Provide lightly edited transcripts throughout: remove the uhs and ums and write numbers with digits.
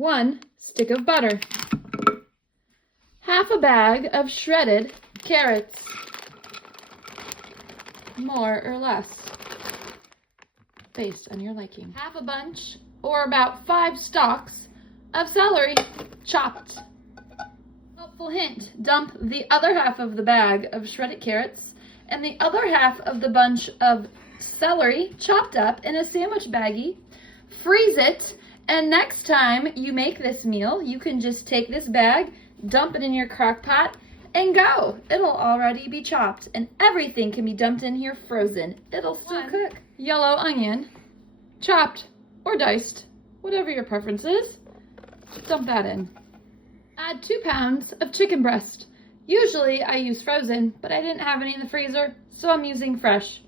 1 stick of butter, half a bag of shredded carrots, more or less, based on your liking. Half a bunch, or about 5 stalks, of celery, chopped. Helpful hint, dump the other half of the bag of shredded carrots and the other half of the bunch of celery chopped up in a sandwich baggie, freeze it, and next time you make this meal, you can just take this bag, dump it in your crock pot, and go. It'll already be chopped, and everything can be dumped in here frozen. It'll still cook. Yellow onion, chopped or diced, whatever your preference is. Dump that in. Add 2 pounds of chicken breast. Usually I use frozen, but I didn't have any in the freezer, so I'm using fresh.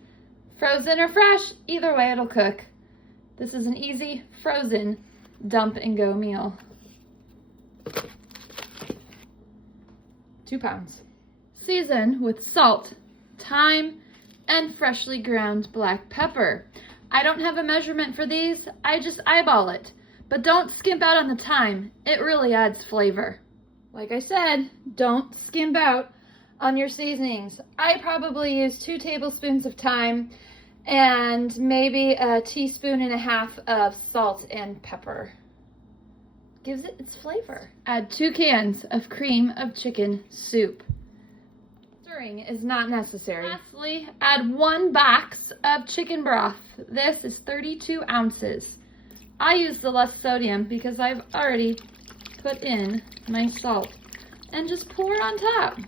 Frozen or fresh, either way it'll cook. This is an easy frozen dump and go meal. 2 pounds. Season with salt, thyme, and freshly ground black pepper. I don't have a measurement for these, I just eyeball it. But don't skimp out on the thyme, it really adds flavor. Like I said, don't skimp out on your seasonings. I probably use 2 tablespoons of thyme and maybe a teaspoon and a half of salt and pepper. Gives it its flavor. Add 2 cans of cream of chicken soup. Stirring is not necessary. Lastly, add 1 box of chicken broth. This is 32 ounces. I use the less sodium because I've already put in my salt, and just pour it on top.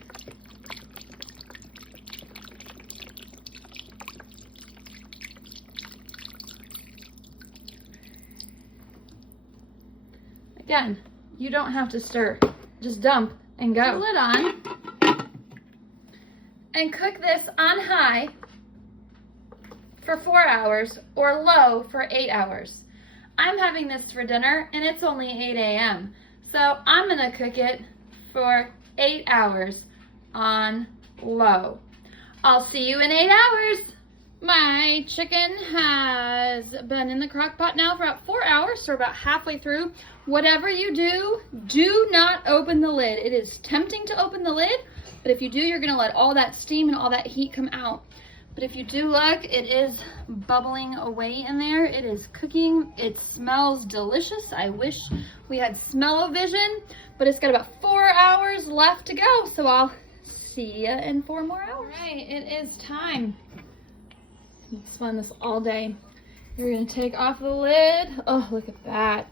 Again, you don't have to stir, just dump and go. Put the lid on and cook this on high for 4 hours or low for 8 hours. I'm having this for dinner and it's only 8 a.m. So I'm gonna cook it for 8 hours on low. I'll see you in 8 hours. My chicken has been in the crock pot now for about 4 hours, so about halfway through. Whatever you do, do not open the lid. It is tempting to open the lid, but if you do, you're gonna let all that steam and all that heat come out. But if you do look, it is bubbling away in there. It is cooking. It smells delicious. I wish we had smell-o-vision, but it's got about 4 hours left to go, so I'll see ya in 4 more hours. All right, it is time. It's fun this all day. You're gonna take off the lid. Oh, look at that.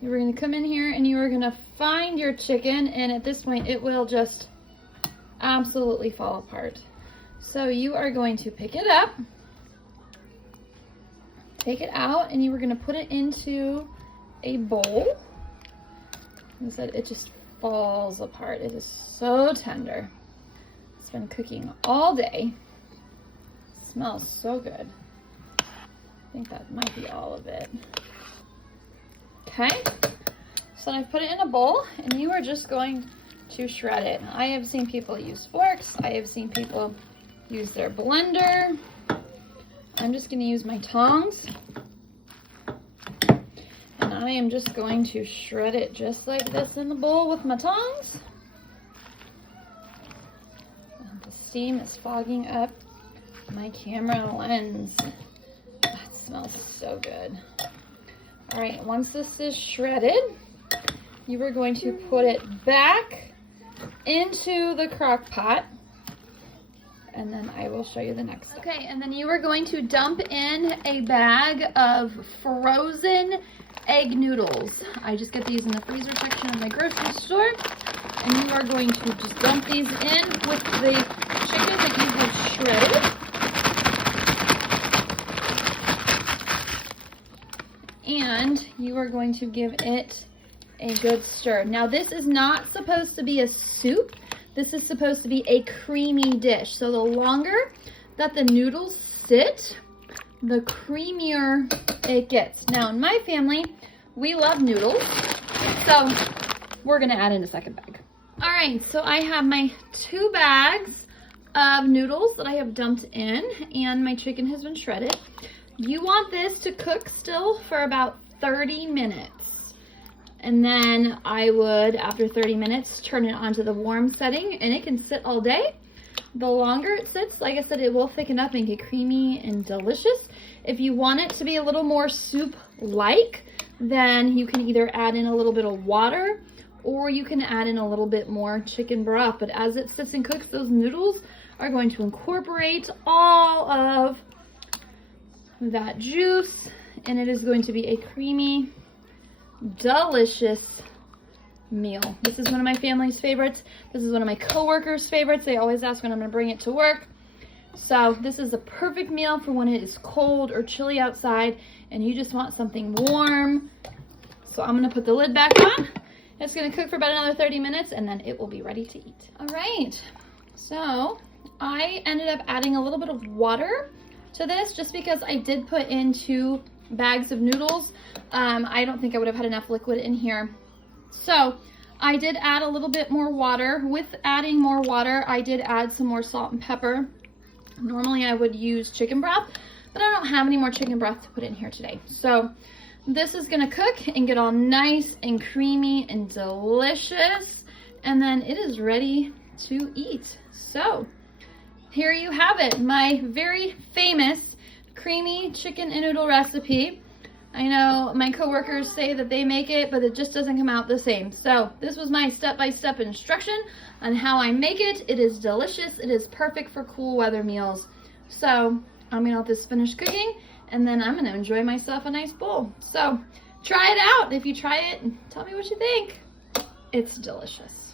You're gonna come in here and you are gonna find your chicken, and at this point it will just absolutely fall apart. So you are going to pick it up, take it out, and you are going to put it into a bowl. As I said, it just falls apart. It is so tender. It's been cooking all day. It smells so good. I think that might be all of it. Okay, so I've put it in a bowl, and you are just going to shred it. I have seen people use forks. I have seen people use their blender. I'm just going to use my tongs, and I am just going to shred it just like this in the bowl with my tongs. And the steam is fogging up my camera lens. That smells so good. All right, once this is shredded, you are going to put it back into the crock pot, and then I will show you the next step. Okay, and then you are going to dump in a bag of frozen egg noodles. I just get these in the freezer section of my grocery store, and you are going to just dump these in with the chicken that you have shredded. And you are going to give it a good stir. Now, this is not supposed to be a soup. This is supposed to be a creamy dish. So the longer that the noodles sit, the creamier it gets. Now, in my family, we love noodles, so we're gonna add in a second bag. All right, so I have my 2 bags of noodles that I have dumped in, and my chicken has been shredded. You want this to cook still for about 30 minutes. And then I would, after 30 minutes, turn it onto the warm setting, and it can sit all day. The longer it sits, like I said, it will thicken up and get creamy and delicious. If you want it to be a little more soup-like, then you can either add in a little bit of water, or you can add in a little bit more chicken broth. But as it sits and cooks, those noodles are going to incorporate all of that juice, and it is going to be a creamy, delicious meal. This is one of my family's favorites. This is one of my coworkers' favorites. They always ask when I'm going to bring it to work. So this is a perfect meal for when it is cold or chilly outside and you just want something warm. So I'm going to put the lid back on. It's going to cook for about another 30 minutes and then it will be ready to eat. All right. So I ended up adding a little bit of water to this just because I did put in 2 bags of noodles. I don't think I would have had enough liquid in here. So I did add a little bit more water. With adding more water, I did add some more salt and pepper. Normally I would use chicken broth, but I don't have any more chicken broth to put in here today. So this is gonna cook and get all nice and creamy and delicious, and then it is ready to eat. So here you have it, my very famous creamy chicken and noodle recipe. I know my coworkers say that they make it, but it just doesn't come out the same. So this was my step-by-step instruction on how I make it. It is delicious. It is perfect for cool weather meals. So I'm gonna let this finish cooking, and then I'm gonna enjoy myself a nice bowl. So try it out. If you try it, tell me what you think. It's delicious.